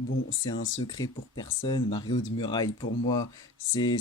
Bon, c'est un secret pour personne. Mario de Muraille, pour moi, c'est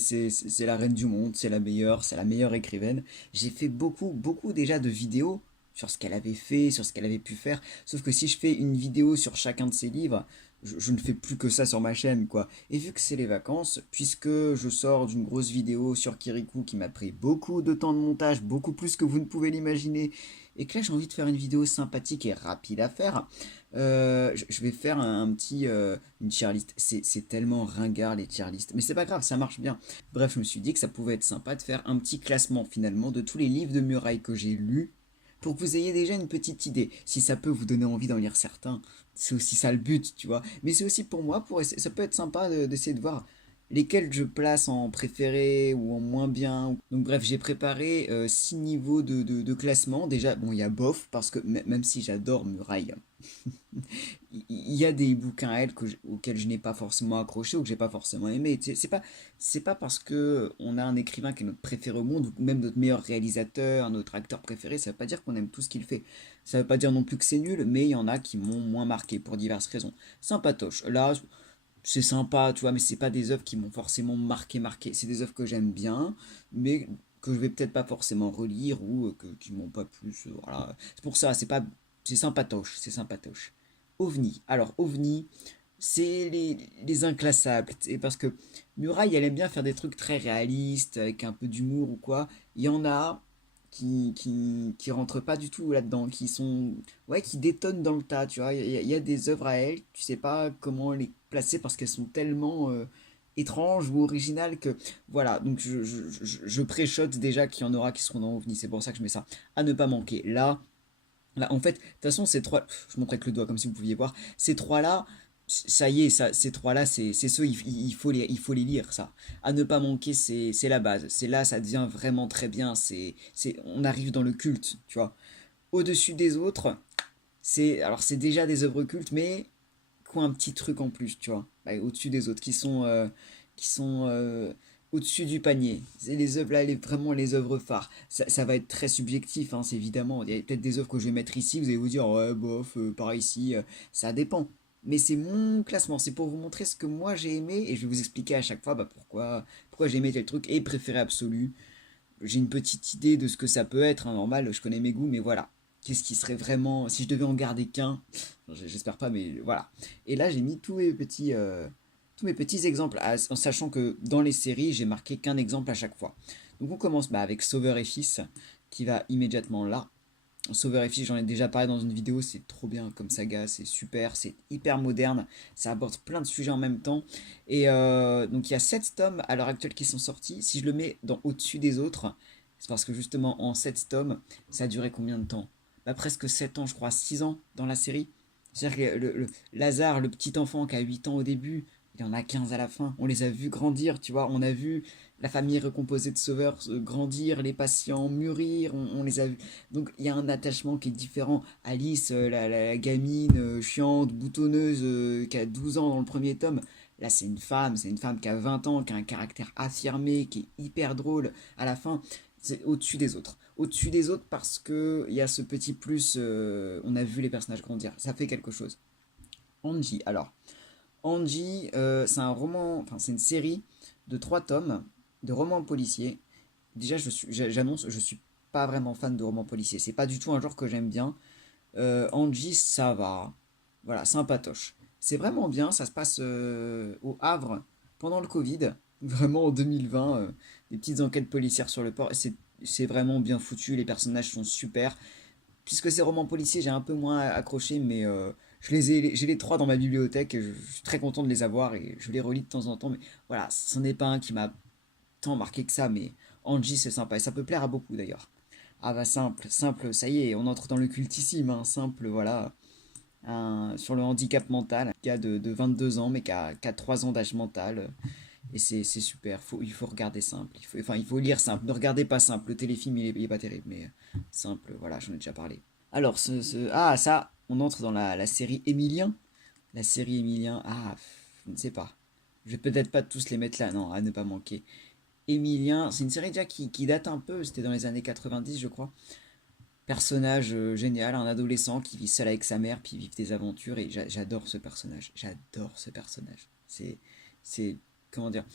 la reine du monde, c'est la meilleure écrivaine. J'ai fait beaucoup déjà de vidéos sur ce qu'elle avait fait, sur ce qu'elle avait pu faire. Sauf que si je fais une vidéo sur chacun de ses livres, je ne fais plus que ça sur ma chaîne, quoi. Et vu que c'est les vacances, puisque je sors d'une grosse vidéo sur Kirikou qui m'a pris beaucoup de temps de montage, beaucoup plus que vous ne pouvez l'imaginer, et que là j'ai envie de faire une vidéo sympathique et rapide à faire, je vais faire une tier list. C'est tellement ringard les tier list. Mais c'est pas grave, ça marche bien. Bref, je me suis dit que ça pouvait être sympa de faire un petit classement finalement de tous les livres de Muraille que j'ai lus pour que vous ayez déjà une petite idée. Si ça peut vous donner envie d'en lire certains, c'est aussi ça le but, tu vois. Mais c'est aussi pour moi, ça peut être sympa d'essayer de voir lesquels je place en préféré ou en moins bien. Donc bref, j'ai préparé 6 niveaux de classement. Déjà, bon, il y a bof, parce que même si j'adore Muraille, il y a des bouquins à elle auxquels je n'ai pas forcément accroché ou que j'ai pas forcément aimé. C'est pas parce que on a un écrivain qui est notre préféré au monde ou même notre meilleur réalisateur, notre acteur préféré, ça veut pas dire qu'on aime tout ce qu'il fait. Ça veut pas dire non plus que c'est nul, mais il y en a qui m'ont moins marqué pour diverses raisons. Sympatoche. Là, c'est sympa, tu vois, mais c'est pas des œuvres qui m'ont forcément marqué. C'est des œuvres que j'aime bien, mais que je vais peut-être pas forcément relire ou qui m'ont pas plus. Voilà. C'est pour ça, c'est sympatoche, c'est sympatoche. OVNI. Alors, OVNI, c'est les inclassables. Et parce que Muraille, elle aime bien faire des trucs très réalistes, avec un peu d'humour ou quoi. Il y en a qui rentrent pas du tout là-dedans, qui sont, ouais, qui détonnent dans le tas, tu vois. Il y a des œuvres à elle, tu sais pas comment les placer parce qu'elles sont tellement étranges ou originales que, voilà. Donc je préchote déjà qu'il y en aura qui seront dans OVNI. C'est pour ça que je mets ça à ne pas manquer. Là, en fait, de toute façon, ces trois, je montrais avec le doigt comme si vous pouviez voir, ces trois-là, ça y est, ces trois-là, c'est ceux, il faut les lire, ça. À ne pas manquer, c'est la base. C'est là, ça devient vraiment très bien. On arrive dans le culte, tu vois. Au-dessus des autres, alors c'est déjà des œuvres cultes, mais qui ont un petit truc en plus, tu vois. Bah, au-dessus des autres, qui sont au-dessus du panier. C'est les œuvres là, vraiment les œuvres phares. Ça va être très subjectif, hein, c'est évidemment. Il y a peut-être des œuvres que je vais mettre ici, vous allez vous dire, ouais, bof, par ici, ça dépend. Mais c'est mon classement, c'est pour vous montrer ce que moi j'ai aimé et je vais vous expliquer à chaque fois bah, pourquoi j'ai aimé tel truc et préféré absolu. J'ai une petite idée de ce que ça peut être, hein, normal, je connais mes goûts, mais voilà. Qu'est-ce qui serait vraiment. Si je devais en garder qu'un, j'espère pas, mais voilà. Et là, j'ai mis tous mes petits exemples, en sachant que dans les séries, j'ai marqué qu'un exemple à chaque fois. Donc on commence bah, avec Sauveur et Fils, qui va immédiatement là. Sauveur et Fils, j'en ai déjà parlé dans une vidéo, c'est trop bien comme saga, c'est super, c'est hyper moderne, ça aborde plein de sujets en même temps. Et donc il y a 7 tomes à l'heure actuelle qui sont sortis. Si je le mets dans au-dessus des autres, c'est parce que justement en 7 tomes, ça a duré combien de temps? Bah, presque 7 ans, je crois, 6 ans dans la série. C'est-à-dire que Lazare, le petit enfant qui a 8 ans au début, il en a 15 à la fin. On les a vus grandir, tu vois, on a vu la famille recomposée de Sauveur grandir, les patients mûrir, on les a vus. Donc il y a un attachement qui est différent. Alice, la gamine chiante, boutonneuse, qui a 12 ans dans le premier tome, là c'est une femme qui a 20 ans, qui a un caractère affirmé, qui est hyper drôle à la fin. C'est au-dessus des autres. Au-dessus des autres parce que il y a ce petit plus, on a vu les personnages grandir. Ça fait quelque chose. Angie, alors. Angie, c'est un roman, enfin c'est une série de 3 tomes de romans policiers. Déjà, j'annonce, je suis pas vraiment fan de romans policiers. C'est pas du tout un genre que j'aime bien. Angie, ça va. Voilà, sympatoche. C'est vraiment bien. Ça se passe au Havre pendant le Covid. Vraiment en 2020. Des petites enquêtes policières sur le port. C'est vraiment bien foutu. Les personnages sont super. Puisque ces romans policiers, j'ai un peu moins accroché, mais j'ai les trois dans ma bibliothèque. Et je suis très content de les avoir et je les relis de temps en temps. Mais voilà, ce n'est pas un qui m'a tant marqué que ça, mais Angie, c'est sympa. Et ça peut plaire à beaucoup d'ailleurs. Ah bah simple, ça y est, on entre dans le cultissime, hein, simple, voilà. Sur le handicap mental, un gars de 22 ans, mais qui a 3 ans d'âge mental. Et c'est super, il faut regarder simple. Il faut lire simple. Ne regardez pas simple, le téléfilm il est pas terrible, mais simple, voilà, j'en ai déjà parlé. Alors, ça, on entre dans la série Émilien. La série Émilien, je ne sais pas. Je vais peut-être pas tous les mettre là, non, à ne pas manquer. Émilien, c'est une série déjà qui date un peu, c'était dans les années 90 je crois. Personnage génial, un adolescent qui vit seul avec sa mère, puis vit des aventures, et j'adore ce personnage. J'adore ce personnage. C'est, comment dire,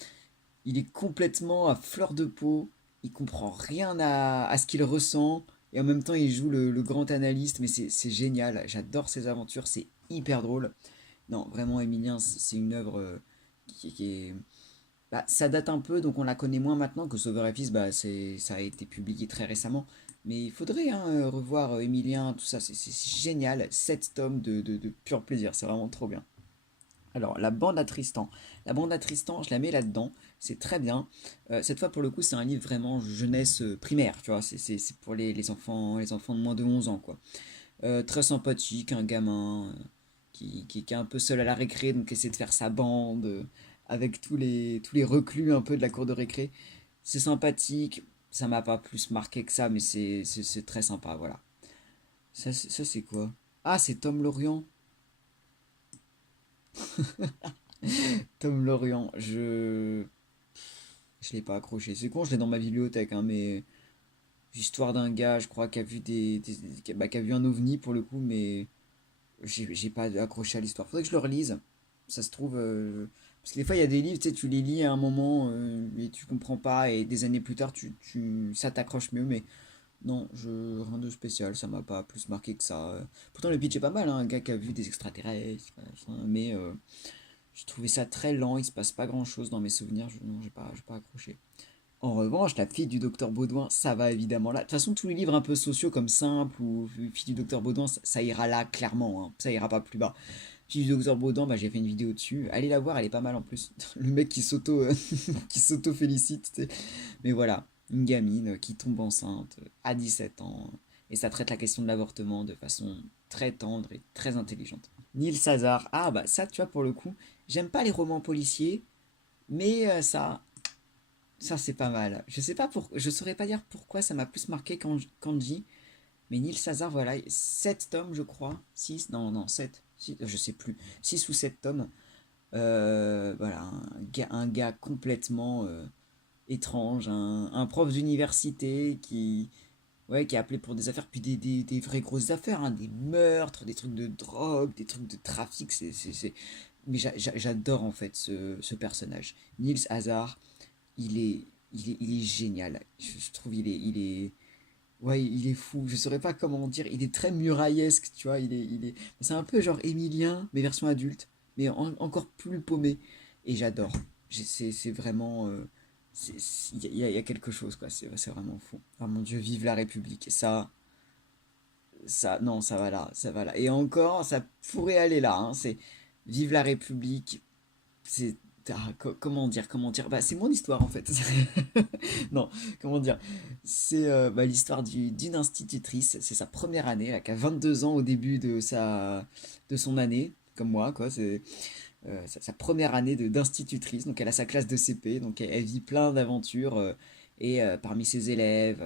il est complètement à fleur de peau, il comprend rien à ce qu'il ressent, et en même temps il joue le grand analyste, mais c'est génial. J'adore ses aventures, c'est hyper drôle. Non, vraiment, Emilien, c'est une œuvre qui est. Bah, ça date un peu, donc on la connaît moins maintenant que Sauveur et Fils, bah, ça a été publié très récemment. Mais il faudrait hein, revoir Emilien, tout ça, c'est génial. 7 tomes de pur plaisir, c'est vraiment trop bien. Alors, la bande à Tristan. La bande à Tristan, je la mets là-dedans, c'est très bien. Cette fois, pour le coup, c'est un livre vraiment jeunesse primaire, tu vois, c'est pour les enfants de moins de 11 ans, quoi. Très sympathique, un gamin qui est un peu seul à la récré, donc qui essaie de faire sa bande avec tous les reclus un peu de la cour de récré. C'est sympathique, ça m'a pas plus marqué que ça, mais c'est très sympa, voilà. Ça c'est quoi? Ah, c'est Tom Lorient. Tom Lorient, je l'ai pas accroché. C'est con, je l'ai dans ma bibliothèque, hein, mais histoire d'un gars, je crois, qui a vu qui a vu un ovni pour le coup, mais j'ai pas accroché à l'histoire. Faudrait que je le relise. Ça se trouve. Parce que des fois, il y a des livres, tu sais, tu les lis à un moment et tu comprends pas, et des années plus tard, ça t'accroche mieux, mais non, rien de spécial, ça m'a pas plus marqué que ça. Pourtant, le pitch est pas mal, hein, un gars qui a vu des extraterrestres, machin, mais j'ai trouvé ça très lent, il se passe pas grand chose dans mes souvenirs, non, j'ai pas accroché. En revanche, la fille du docteur Baudouin, ça va évidemment là. De toute façon, tous les livres un peu sociaux comme Simple ou Fille du docteur Baudouin, ça ira là, clairement, hein. Ça ira pas plus bas. Fille du docteur Baudouin, bah, j'ai fait une vidéo dessus. Allez la voir, elle est pas mal en plus. Le mec qui s'auto-félicite, tu sais. Mais voilà, une gamine qui tombe enceinte à 17 ans. Et ça traite la question de l'avortement de façon très tendre et très intelligente. Neil Hazard, ah bah ça, tu vois, pour le coup, j'aime pas les romans policiers, mais ça, c'est pas mal. Je saurais pas dire pourquoi ça m'a plus marqué qu'Anji, mais Neil Sazar, voilà, 7 tomes, je crois. 6 non, non, 7 je sais plus. 6 ou 7 tomes. Voilà, un gars complètement étrange, un prof d'université ouais, qui est appelé pour des affaires, puis des vraies grosses affaires, hein, des meurtres, des trucs de drogue, des trucs de trafic. Mais j'adore en fait ce personnage. Niels Hazard, il est génial. Je trouve ouais, il est fou. Je saurais pas comment dire. Il est très muraillesque, tu vois. C'est un peu genre Émilien, mais version adulte, mais encore plus paumé. Et j'adore. C'est vraiment, il y a quelque chose quoi. C'est vraiment fou. Oh mon Dieu, vive la République. Et non, ça va là, ça va là. Et encore, ça pourrait aller là, hein. C'est vive la République. C'est comment dire, bah c'est mon histoire en fait. Non, comment dire, c'est bah, l'histoire d'une institutrice. C'est sa première année, là, qui a 22 ans au début de son année, comme moi, quoi. C'est sa première année d'institutrice, donc elle a sa classe de CP, donc elle vit plein d'aventures, et parmi ses élèves,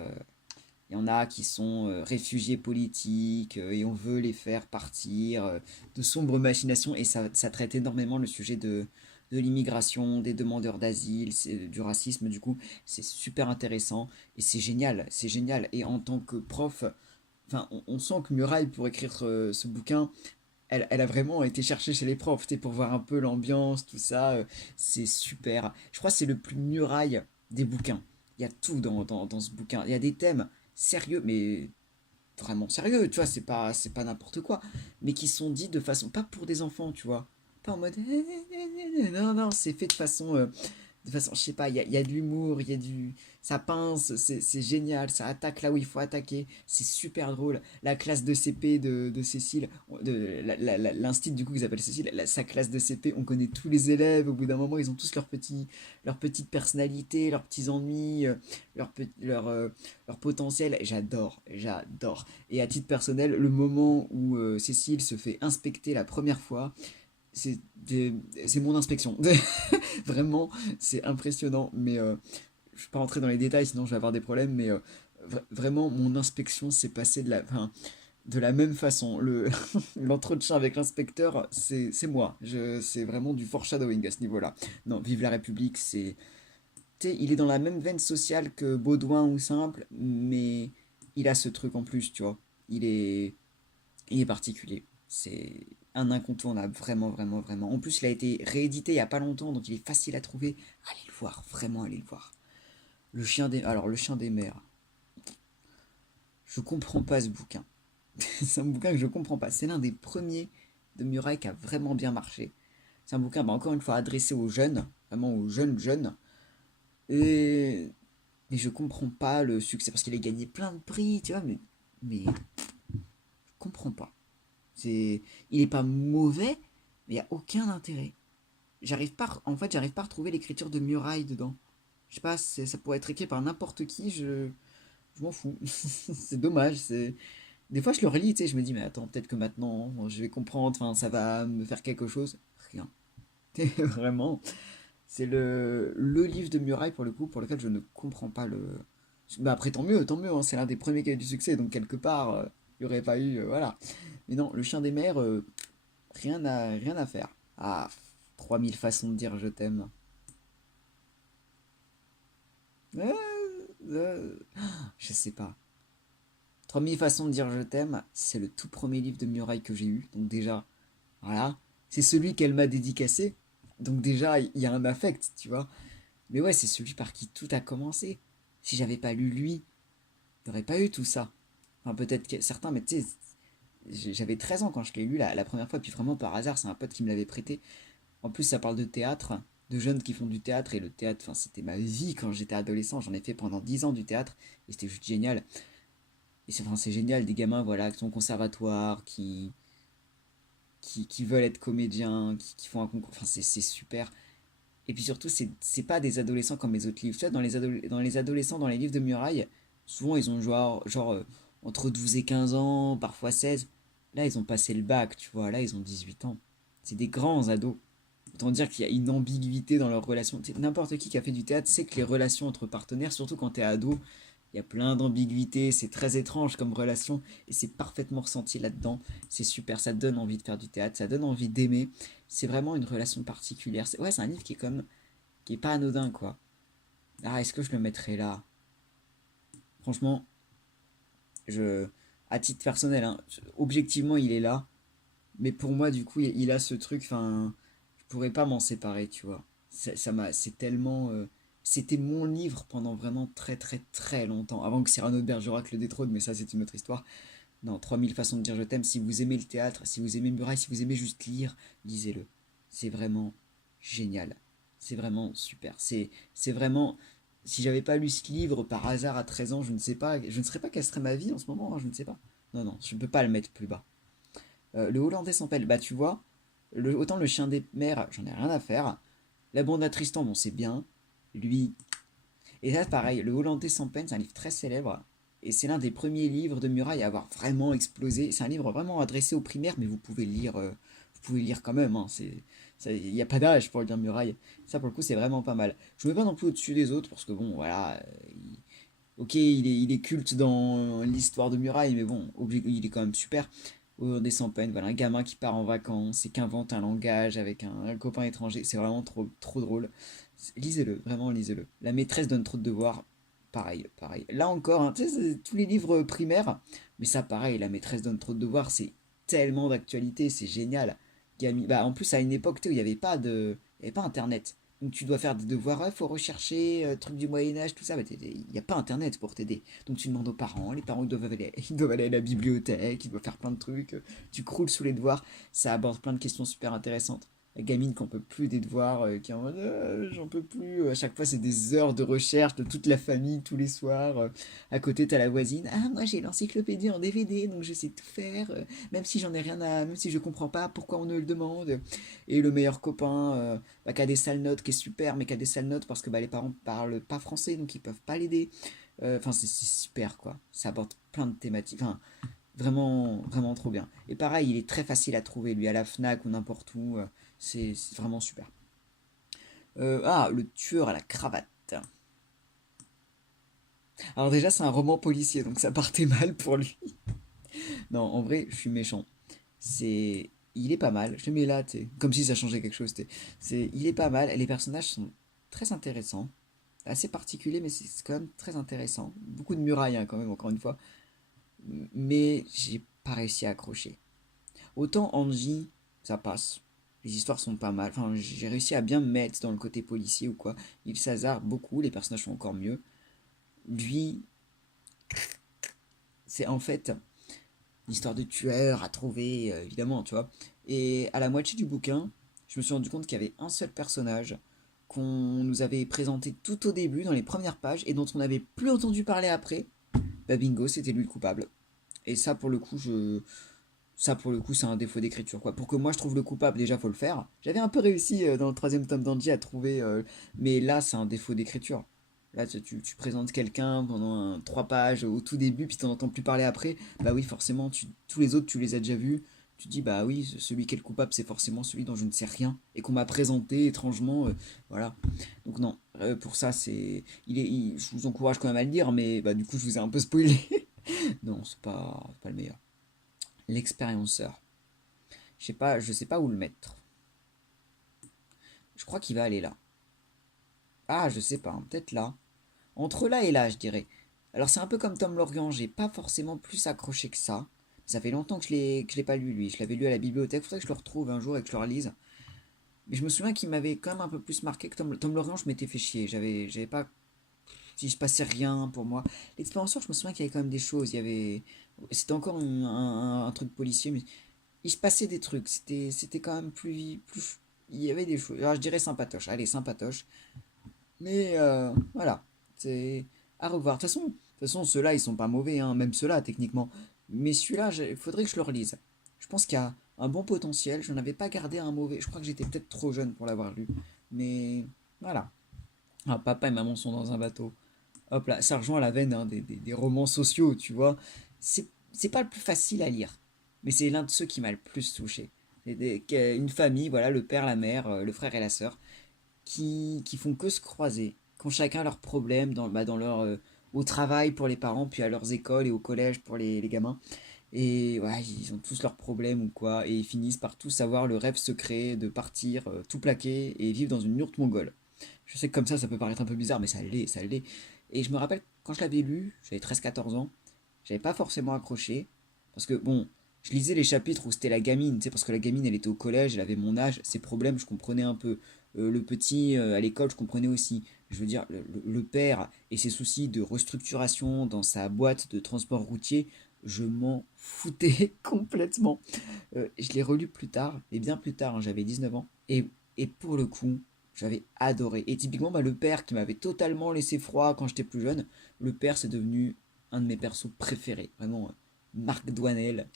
il y en a qui sont réfugiés politiques, et on veut les faire partir de sombres machinations, et ça traite énormément le sujet de l'immigration, des demandeurs d'asile, du racisme. Du coup, c'est super intéressant et c'est génial, c'est génial. Et en tant que prof, enfin, on sent que Muraille, pour écrire ce bouquin, elle a vraiment été chercher chez les profs, tu sais, pour voir un peu l'ambiance, tout ça. C'est super. Je crois que c'est le plus Muraille des bouquins. Il y a tout dans ce bouquin. Il y a des thèmes sérieux, mais vraiment sérieux, tu vois, c'est pas n'importe quoi, mais qui sont dits de façon, pas pour des enfants, tu vois, pas en mode, non, non, c'est fait de façon, je sais pas, il y a de l'humour, ça pince, c'est génial, ça attaque là où il faut attaquer, c'est super drôle. La classe de CP de Cécile, l'instit du coup qu'ils appellent Cécile, sa classe de CP, on connaît tous les élèves, au bout d'un moment, ils ont tous leur petite personnalité, leurs petits ennuis, leur potentiel, j'adore. Et à titre personnel, le moment où Cécile se fait inspecter la première fois, c'est c'est mon inspection. Vraiment, c'est impressionnant. Mais je ne vais pas rentrer dans les détails, sinon je vais avoir des problèmes. Mais vraiment, mon inspection s'est passée enfin, de la même façon. L'entretien avec l'inspecteur, c'est moi. C'est vraiment du foreshadowing à ce niveau-là. Non, vive la République, il est dans la même veine sociale que Baudouin ou Simple, mais il a ce truc en plus, tu vois. Il est, il est particulier. C'est un incontournable, vraiment, vraiment, vraiment. En plus, il a été réédité il y a pas longtemps, donc il est facile à trouver. Allez le voir, vraiment, allez le voir. Alors, le chien des mers. Je comprends pas ce bouquin. C'est un bouquin que je comprends pas. C'est l'un des premiers de Muraille qui a vraiment bien marché. C'est un bouquin, bah, encore une fois, adressé aux jeunes, vraiment aux jeunes jeunes. Et, et je comprends pas le succès parce qu'il a gagné plein de prix, tu vois, mais je comprends pas. C'est, il est pas mauvais, mais il y a aucun intérêt. En fait, j'arrive pas à retrouver l'écriture de Muraille dedans. Je sais pas, ça pourrait être écrit par n'importe qui, je m'en fous. C'est dommage, c'est. Des fois, je le relis, tu sais, je me dis, mais attends, peut-être que maintenant, je vais comprendre, enfin, ça va me faire quelque chose. Rien. Vraiment. C'est le livre de Muraille, pour le coup, pour lequel je ne comprends pas le. Bah après, tant mieux, hein, c'est l'un des premiers qui a eu du succès, donc quelque part, il n'y aurait pas eu. Voilà. Mais non, le chien des mers, rien à faire. Ah, 3000 façons de dire je t'aime. Euh, euh, je sais pas. 3000 façons de dire je t'aime, c'est le tout premier livre de Muraille que j'ai eu, donc déjà, voilà. C'est celui qu'elle m'a dédicacé, donc déjà, il y a un affect, tu vois. Mais ouais, c'est celui par qui tout a commencé. Si j'avais pas lu lui, il n'y aurait pas eu tout ça. Enfin, peut-être que certains, mais tu sais, j'avais 13 ans quand je l'ai lu la première fois, puis vraiment par hasard, c'est un pote qui me l'avait prêté. En plus, ça parle de théâtre, de jeunes qui font du théâtre, et le théâtre, enfin, c'était ma vie quand j'étais adolescent. J'en ai fait pendant 10 ans du théâtre, et c'était juste génial. Et c'est enfin, c'est génial, des gamins, voilà, qui sont au conservatoire, qui veulent être comédiens, qui font un concours. Enfin, c'est super. Et puis surtout, c'est pas des adolescents comme les autres livres. Tu vois, dans les adolescents, dans les livres de Muraille, souvent ils ont genre entre 12 et 15 ans, parfois 16. Là, ils ont passé le bac, tu vois. Là, ils ont 18 ans. C'est des grands ados. Autant dire qu'il y a une ambiguïté dans leurs relations. N'importe qui a fait du théâtre sait que les relations entre partenaires, surtout quand t'es ado, il y a plein d'ambiguïtés, c'est très étrange comme relation, et c'est parfaitement ressenti là-dedans. C'est super, ça donne envie de faire du théâtre, ça donne envie d'aimer. C'est vraiment une relation particulière. Ouais, c'est un livre qui est pas anodin, quoi. Ah, est-ce que je le mettrais là? Franchement, je, à titre personnel, hein, objectivement, il est là. Mais pour moi, du coup, il a ce truc, enfin, je pourrais pas m'en séparer, tu vois. C'est tellement. C'était mon livre pendant vraiment très très très longtemps, avant que Cyrano de Bergerac le détrône, mais ça c'est une autre histoire. Non, 3000 façons de dire je t'aime. Si vous aimez le théâtre, si vous aimez Muraille, si vous aimez juste lire, lisez-le. C'est vraiment génial. C'est vraiment super. C'est vraiment. Si j'avais pas lu ce livre par hasard à 13 ans, je ne sais pas, je ne sais pas quelle serait ma vie en ce moment, hein, je ne sais pas. Non, non, je ne peux pas le mettre plus bas. Le Hollandais sans pelle, bah tu vois, autant le chien des mers, j'en ai rien à faire. La bande à Tristan, bon c'est bien. Lui. Et là pareil, le Hollandais sans peine, c'est un livre très célèbre. Et c'est l'un des premiers livres de Muraille à avoir vraiment explosé. C'est un livre vraiment adressé aux primaires, mais vous pouvez lire quand même. Hein. Il n'y a pas d'âge pour lire Muraille. Ça pour le coup c'est vraiment pas mal. Je ne mets pas non plus au-dessus des autres parce que bon voilà, ok il est culte dans l'histoire de Muraille, mais bon il est quand même super. On descend peine, voilà, un gamin qui part en vacances et qui invente un langage avec un copain étranger, c'est vraiment trop, trop drôle. Lisez-le, vraiment lisez-le. La maîtresse donne trop de devoirs, pareil, pareil. Là encore, hein, tu sais, c'est tous les livres primaires, mais ça pareil, la maîtresse donne trop de devoirs, c'est tellement d'actualité, c'est génial. Bah, en plus, à une époque où il n'y avait pas il y avait pas Internet. Donc tu dois faire des devoirs, il faut rechercher, trucs du Moyen-Âge, tout ça, bah, il n'y a pas Internet pour t'aider. Donc tu demandes aux parents, les parents ils doivent aller à la bibliothèque, ils doivent faire plein de trucs, tu croules sous les devoirs, ça aborde plein de questions super intéressantes. La gamine qui en peut plus des devoirs, qui est en mode j'en peux plus, à chaque fois c'est des heures de recherche de toute la famille tous les soirs. À côté t'as la voisine, ah moi j'ai l'encyclopédie en DVD donc je sais tout faire, même si j'en ai rien à, même si je comprends pas pourquoi on me le demande. Et le meilleur copain bah, qui a des sales notes, qui est super mais qui a des sales notes parce que bah, les parents parlent pas français donc ils peuvent pas l'aider. Enfin c'est super quoi, ça aborde plein de thématiques. Enfin, vraiment, vraiment trop bien. Et pareil, il est très facile à trouver, lui, à la Fnac ou n'importe où. C'est vraiment super. Le tueur à la cravate. Alors déjà, c'est un roman policier, donc ça partait mal pour lui. Non, en vrai, je suis méchant. Il est pas mal. Je te mets là, tu sais, comme si ça changeait quelque chose. Il est pas mal. Les personnages sont très intéressants. Assez particuliers, mais c'est quand même très intéressant. Beaucoup de murailles, hein, quand même, encore une fois. mais j'ai pas réussi à accrocher. Autant Angie, ça passe. Les histoires sont pas mal. Enfin, j'ai réussi à bien me mettre dans le côté policier ou quoi. Il s'hasarde beaucoup, les personnages sont encore mieux. Lui, c'est en fait l'histoire de tueur à trouver, évidemment, tu vois. Et à la moitié du bouquin, je me suis rendu compte qu'il y avait un seul personnage qu'on nous avait présenté tout au début, dans les premières pages, et dont on n'avait plus entendu parler après. Bah bingo, c'était lui le coupable. Et ça, pour le coup, ça, pour le coup, c'est un défaut d'écriture, quoi. Pour que moi, je trouve le coupable, déjà, faut le faire. J'avais un peu réussi dans le troisième tome d'Angie à trouver... mais là, c'est un défaut d'écriture. Là, tu présentes quelqu'un pendant 3 pages au tout début, puis t'en entends plus parler après. Bah oui, forcément, tous les autres, tu les as déjà vus. Tu te dis, bah oui, celui qui est le coupable, c'est forcément celui dont je ne sais rien. Et qu'on m'a présenté étrangement. Voilà. Donc non, pour ça, c'est... je vous encourage quand même à le lire, mais bah du coup, je vous ai un peu spoilé. Non, c'est pas le meilleur. L'expérienceur. Je sais pas où le mettre. Je crois qu'il va aller là. Ah, je sais pas, hein, peut-être là. Entre là et là, je dirais. Alors c'est un peu comme Tom Lorian, j'ai pas forcément plus accroché que ça. Ça fait longtemps que je l'ai pas lu lui. Je l'avais lu à la bibliothèque, faudrait que je le retrouve un jour et que je le relise. Mais je me souviens qu'il m'avait quand même un peu plus marqué que Tom Lorian, je m'étais fait chier. J'avais pas. Si je passais rien pour moi. L'expérienceur, je me souviens qu'il y avait quand même des choses. Il y avait. C'était encore un truc policier, mais il se passait des trucs. C'était quand même plus. Il y avait des choses. Alors je dirais sympatoche. Allez, sympatoche. Mais voilà. C'est à revoir. De toute façon, ceux-là, ils sont pas mauvais, hein, même ceux-là, techniquement. Mais celui-là, il faudrait que je le relise. Je pense qu'il y a un bon potentiel. Je n'avais pas gardé un mauvais. Je crois que j'étais peut-être trop jeune pour l'avoir lu. Mais voilà. Ah, papa et maman sont dans un bateau. Hop là, ça rejoint la veine hein, des romans sociaux, tu vois. C'est pas le plus facile à lire, mais c'est l'un de ceux qui m'a le plus touché. Une famille, voilà, le père, la mère, le frère et la sœur, qui font que se croiser, qui ont chacun leurs problèmes dans leur, au travail pour les parents, puis à leurs écoles et au collège pour les gamins. Et ouais, ils ont tous leurs problèmes ou quoi, et ils finissent par tous avoir le rêve secret de partir, tout plaquer et vivre dans une yourte mongole. Je sais que comme ça peut paraître un peu bizarre, mais ça l'est, ça l'est. Et je me rappelle, quand je l'avais lu, j'avais 13 14 ans, j'avais pas forcément accroché, parce que bon, je lisais les chapitres où c'était la gamine, tu sais, parce que la gamine, elle était au collège, elle avait mon âge, ses problèmes, je comprenais un peu. Le petit, à l'école, je comprenais aussi. Je veux dire, le père et ses soucis de restructuration dans sa boîte de transport routier, je m'en foutais complètement. Je l'ai relu plus tard, et bien plus tard, hein, j'avais 19 ans, et pour le coup, j'avais adoré. Et typiquement, bah, le père qui m'avait totalement laissé froid quand j'étais plus jeune, le père c'est devenu un de mes persos préférés. Vraiment, Marc Douanel,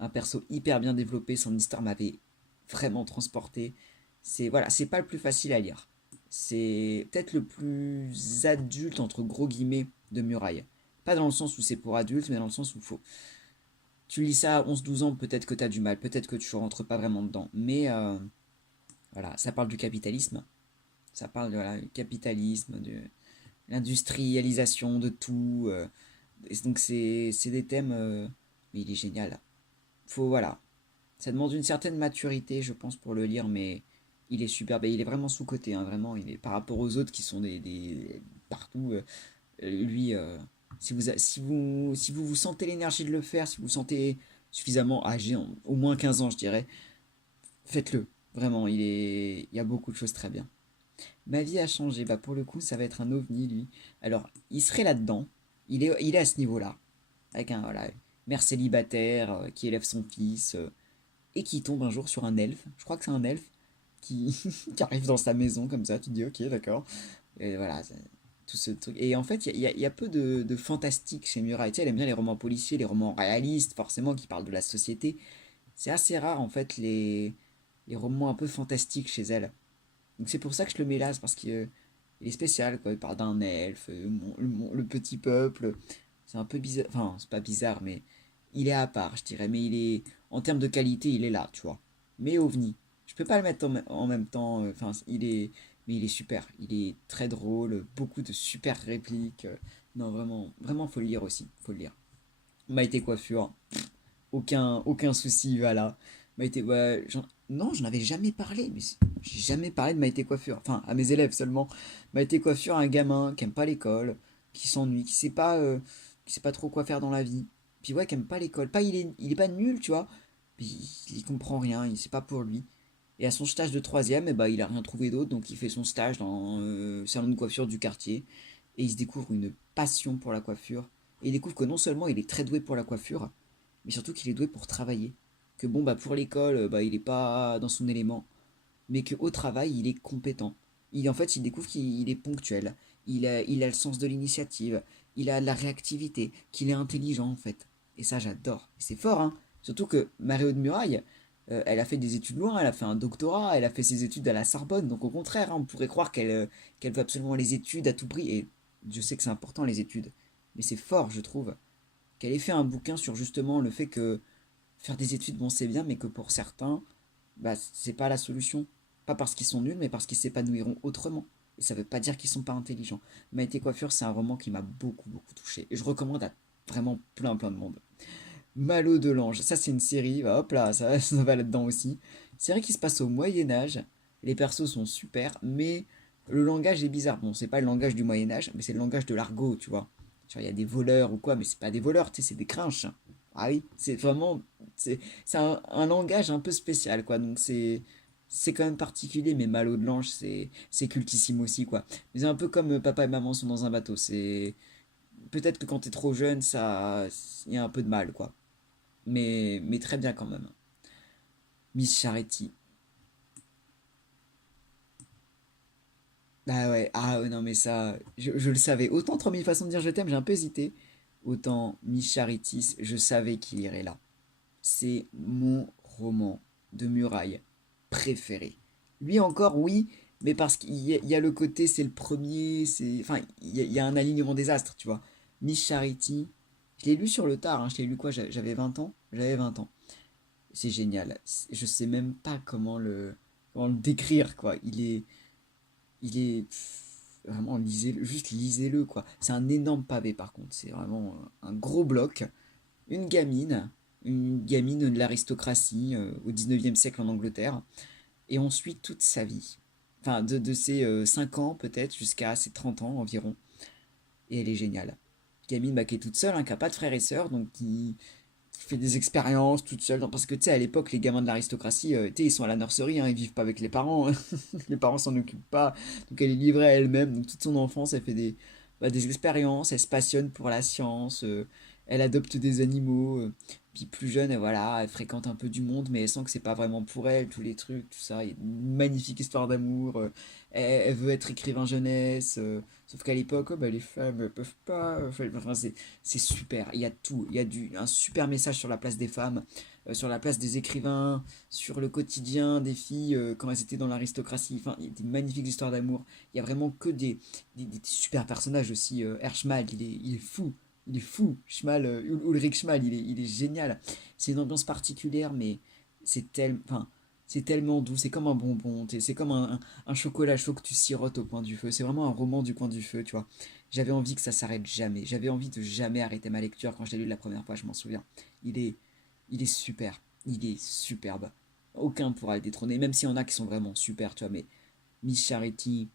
un perso hyper bien développé, son histoire m'avait vraiment transporté. C'est voilà, c'est pas le plus facile à lire. C'est peut-être le plus adulte entre gros guillemets de Muraille. Pas dans le sens où c'est pour adultes, mais dans le sens où faut. Tu lis ça à 11 12 ans, peut-être que t'as du mal, peut-être que tu rentres pas vraiment dedans. Mais voilà, ça parle du capitalisme. Ça parle de voilà, du capitalisme, de l'industrialisation de tout. Et donc c'est des thèmes. Mais il est génial. Faut voilà. Ça demande une certaine maturité, je pense, pour le lire, mais il est superbe. Et il est vraiment sous-coté, hein, vraiment. Il est par rapport aux autres qui sont partout. Lui, si vous sentez l'énergie de le faire, si vous vous sentez suffisamment âgé, au moins 15 ans, je dirais, faites-le. Vraiment, il y a beaucoup de choses très bien. Ma vie a changé. Bah pour le coup, ça va être un ovni, lui. Alors, il serait là-dedans. Il est à ce niveau-là. Avec un voilà, mère célibataire qui élève son fils et qui tombe un jour sur un elfe. Je crois que c'est un elfe qui, qui arrive dans sa maison comme ça. Tu te dis, ok, d'accord. Et voilà, tout ce truc. Et en fait, il y a peu de fantastique chez Muraille. Tu sais, elle aime bien les romans policiers, les romans réalistes, forcément, qui parlent de la société. C'est assez rare, en fait, les romans un peu fantastiques chez elle. Donc c'est pour ça que je le mets là, c'est parce qu'il il est spécial, quoi. Il parle d'un elfe, le petit peuple. C'est un peu bizarre, enfin, c'est pas bizarre, mais il est à part, je dirais. Mais il est, en termes de qualité, il est là, tu vois. Mais OVNI, je peux pas le mettre en même temps, enfin, mais il est super. Il est très drôle, beaucoup de super répliques. Non, vraiment, vraiment, faut le lire aussi, faut le lire. Maïté Coiffure, aucun souci, voilà. Maïté, ouais, non, je n'avais jamais parlé, mais j'ai jamais parlé de Maïté Coiffure, enfin, à mes élèves seulement. Maïté Coiffure, un gamin qui aime pas l'école, qui s'ennuie, qui sait pas trop quoi faire dans la vie. Puis ouais, qui aime pas l'école. Pas il est pas nul, tu vois. Mais il comprend rien, c'est pas pour lui. Et à son stage de troisième, eh ben, il a rien trouvé d'autre, donc il fait son stage dans le salon de coiffure du quartier. Et il se découvre une passion pour la coiffure. Et il découvre que non seulement il est très doué pour la coiffure, mais surtout qu'il est doué pour travailler. Que bon, bah pour l'école, bah, il est pas dans son élément, mais qu'au travail, il est compétent. En fait, il découvre qu'il est ponctuel, il a le sens de l'initiative, il a de la réactivité, qu'il est intelligent en fait. Et ça, j'adore. Et c'est fort, hein. Surtout que Mario de Muraille, elle a fait des études loin, elle a fait un doctorat, elle a fait ses études à la Sorbonne, donc au contraire, hein, on pourrait croire qu'elle veut absolument les études à tout prix, et je sais que c'est important les études, mais c'est fort, je trouve, qu'elle ait fait un bouquin sur justement le fait que faire des études, bon, c'est bien, mais que pour certains, bah, c'est pas la solution. Pas parce qu'ils sont nuls, mais parce qu'ils s'épanouiront autrement. Et ça veut pas dire qu'ils sont pas intelligents. Maïté Coiffure, c'est un roman qui m'a beaucoup, beaucoup touché. Et je recommande à vraiment plein, plein de monde. Malo de l'Ange, ça c'est une série, bah, hop là, ça, ça va là-dedans aussi. Série qui se passe au Moyen-Âge. Les persos sont super, mais le langage est bizarre. Bon, c'est pas le langage du Moyen-Âge, mais c'est le langage de l'argot, tu vois. Genre, il y a des voleurs ou quoi, mais c'est pas des voleurs, tu sais, c'est des crinches. Ah oui, c'est vraiment. C'est un langage un peu spécial, quoi. Donc c'est quand même particulier, mais Malo de l'Ange, c'est cultissime aussi, quoi. Mais c'est un peu comme papa et maman sont dans un bateau. C'est. Peut-être que quand t'es trop jeune, ça. Il y a un peu de mal, quoi. Mais très bien quand même. Miss Charity. Ah ouais, non, mais ça. Je le savais. Autant 3000 façons de dire je t'aime, j'ai un peu hésité. Autant Miss Charitis, je savais qu'il irait là. C'est mon roman de muraille préféré. Lui encore, oui, mais parce qu'il y a le côté, c'est le premier, c'est... Enfin, il y a un alignement des astres, tu vois. Miss Charity, je l'ai lu sur le tard, hein, je l'ai lu quoi, j'avais 20 ans? J'avais 20 ans. C'est génial. Je sais même pas comment le décrire, quoi. Vraiment, lisez-le, juste lisez-le, quoi. C'est un énorme pavé, par contre. C'est vraiment un gros bloc. Une gamine, une gamine de l'aristocratie au 19e siècle en Angleterre, et on suit toute sa vie. Enfin, de ses 5 ans peut-être jusqu'à ses 30 ans environ. Et elle est géniale. Gamine bah, qui est toute seule, hein, qui n'a pas de frères et sœurs, donc qui fait des expériences toute seule. Parce que tu sais, à l'époque, les gamins de l'aristocratie, tu sais, ils sont à la nurserie, hein, ils vivent pas avec les parents. Les parents s'en occupent pas. Donc elle est livrée à elle-même. Donc toute son enfance, elle fait des expériences, elle se passionne pour la science, elle adopte des animaux. Puis plus jeune, et voilà, elle fréquente un peu du monde, mais elle sent que c'est pas vraiment pour elle, tous les trucs, tout ça. Il y a une magnifique histoire d'amour. Elle veut être écrivain jeunesse. Sauf qu'à l'époque, oh, bah, les femmes ne peuvent pas. Enfin, c'est super. Il y a tout. Il y a un super message sur la place des femmes, sur la place des écrivains, sur le quotidien des filles quand elles étaient dans l'aristocratie. Enfin, il y a des magnifiques histoires d'amour. Il y a vraiment que des super personnages aussi. Herschmal, il est fou. Il est fou. Schmal, Ulrich Schmal, il est génial. C'est une ambiance particulière, mais enfin, c'est tellement doux. C'est comme un bonbon. C'est comme un chocolat chaud que tu sirotes au coin du feu. C'est vraiment un roman du coin du feu, tu vois. J'avais envie que ça s'arrête jamais. J'avais envie de jamais arrêter ma lecture quand je l'ai lu la première fois, je m'en souviens. Il est, il est super. Il est superbe. Aucun pourra le détrôner, même s'il y en a qui sont vraiment super, tu vois. Mais Miss Charity,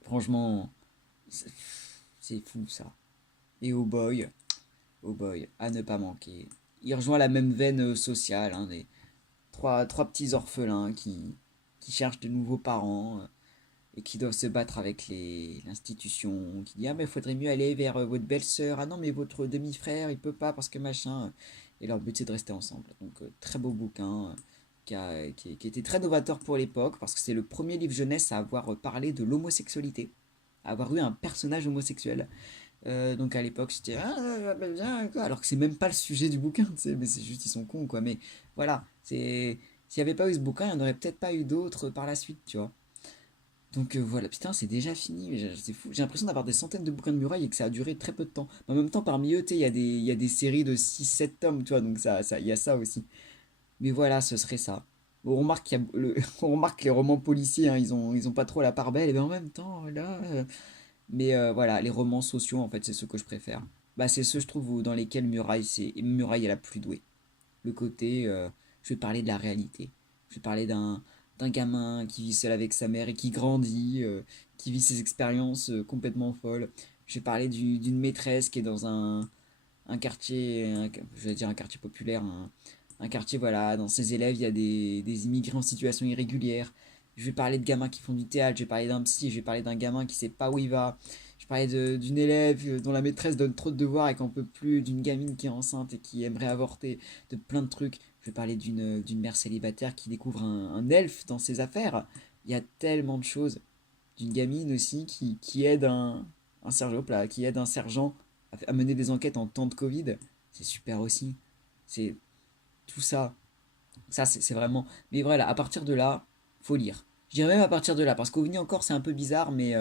franchement, c'est c'est fou ça. Et Oh Boy, à ne pas manquer. Il rejoint la même veine sociale, hein, des trois petits orphelins qui cherchent de nouveaux parents et qui doivent se battre avec l'institution, qui dit ah mais faudrait mieux aller vers votre belle-sœur, ah non mais votre demi-frère il peut pas parce que machin, et leur but c'est de rester ensemble. Donc très beau bouquin qui était très novateur pour l'époque parce que c'est le premier livre jeunesse à avoir parlé de l'homosexualité, à avoir eu un personnage homosexuel. Donc à l'époque c'était ah, bah, bien quoi, alors que c'est même pas le sujet du bouquin, tu sais, mais c'est juste ils sont cons quoi. Mais voilà, c'est s'il n'y avait pas eu ce bouquin, il n'y en aurait peut-être pas eu d'autres par la suite, tu vois. Donc voilà, putain, c'est déjà fini, mais c'est fou. J'ai l'impression d'avoir des centaines de bouquins de muraille et que ça a duré très peu de temps. Mais en même temps, parmi eux, tu sais, il y a des séries de 6 7 tomes, tu vois, donc il y a ça aussi. Mais voilà, ce serait ça. Bon, on remarque, on remarque que les romans policiers, hein, ils ont pas trop la part belle, mais en même temps, là. Mais voilà, les romans sociaux, en fait, c'est ceux que je préfère. Bah, c'est ceux, je trouve, dans lesquels Muraille est la plus douée. Le côté, je vais parler de la réalité. Je vais parler d'un gamin qui vit seul avec sa mère et qui grandit, qui vit ses expériences complètement folles. Je vais parler d'une maîtresse qui est dans un quartier, je vais dire un quartier populaire, un quartier, voilà, dans ses élèves, il y a des immigrés en situation irrégulière. Je vais parler de gamins qui font du théâtre, je vais parler d'un psy, je vais parler d'un gamin qui sait pas où il va. Je vais parler d'une élève dont la maîtresse donne trop de devoirs et qu'on peut plus, d'une gamine qui est enceinte et qui aimerait avorter, de plein de trucs. Je vais parler d'une mère célibataire qui découvre un elfe dans ses affaires. Il y a tellement de choses. D'une gamine aussi qui aide un sergent, là, qui aide un sergent à mener des enquêtes en temps de Covid. C'est super aussi. C'est tout ça. Ça, c'est vraiment. Mais voilà, à partir de là, faut lire. Je dirais même à partir de là, parce qu'OVNI encore, c'est un peu bizarre, mais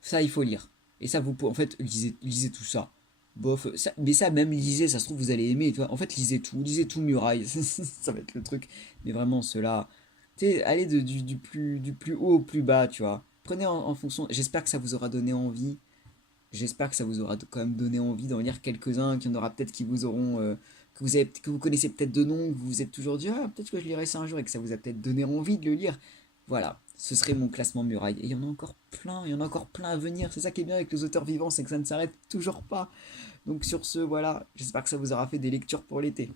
ça, il faut lire. Et ça, vous pouvez. En fait, lisez tout ça. Bof, mais ça, même lisez, ça se trouve, vous allez aimer. Tu vois. En fait, lisez tout Muraille. Ça va être le truc. Mais vraiment, cela. Tu sais, allez du plus haut au plus bas, tu vois. Prenez en fonction. J'espère que ça vous aura donné envie. J'espère que ça vous aura quand même donné envie d'en lire quelques-uns, qu'il y en aura peut-être qui vous auront, que vous connaissez peut-être de nom, que vous vous êtes toujours dit, ah, peut-être que je lirai ça un jour et que ça vous a peut-être donné envie de le lire. Voilà, ce serait mon classement muraille. Et il y en a encore plein, il y en a encore plein à venir. C'est ça qui est bien avec les auteurs vivants, c'est que ça ne s'arrête toujours pas. Donc sur ce, voilà, j'espère que ça vous aura fait des lectures pour l'été.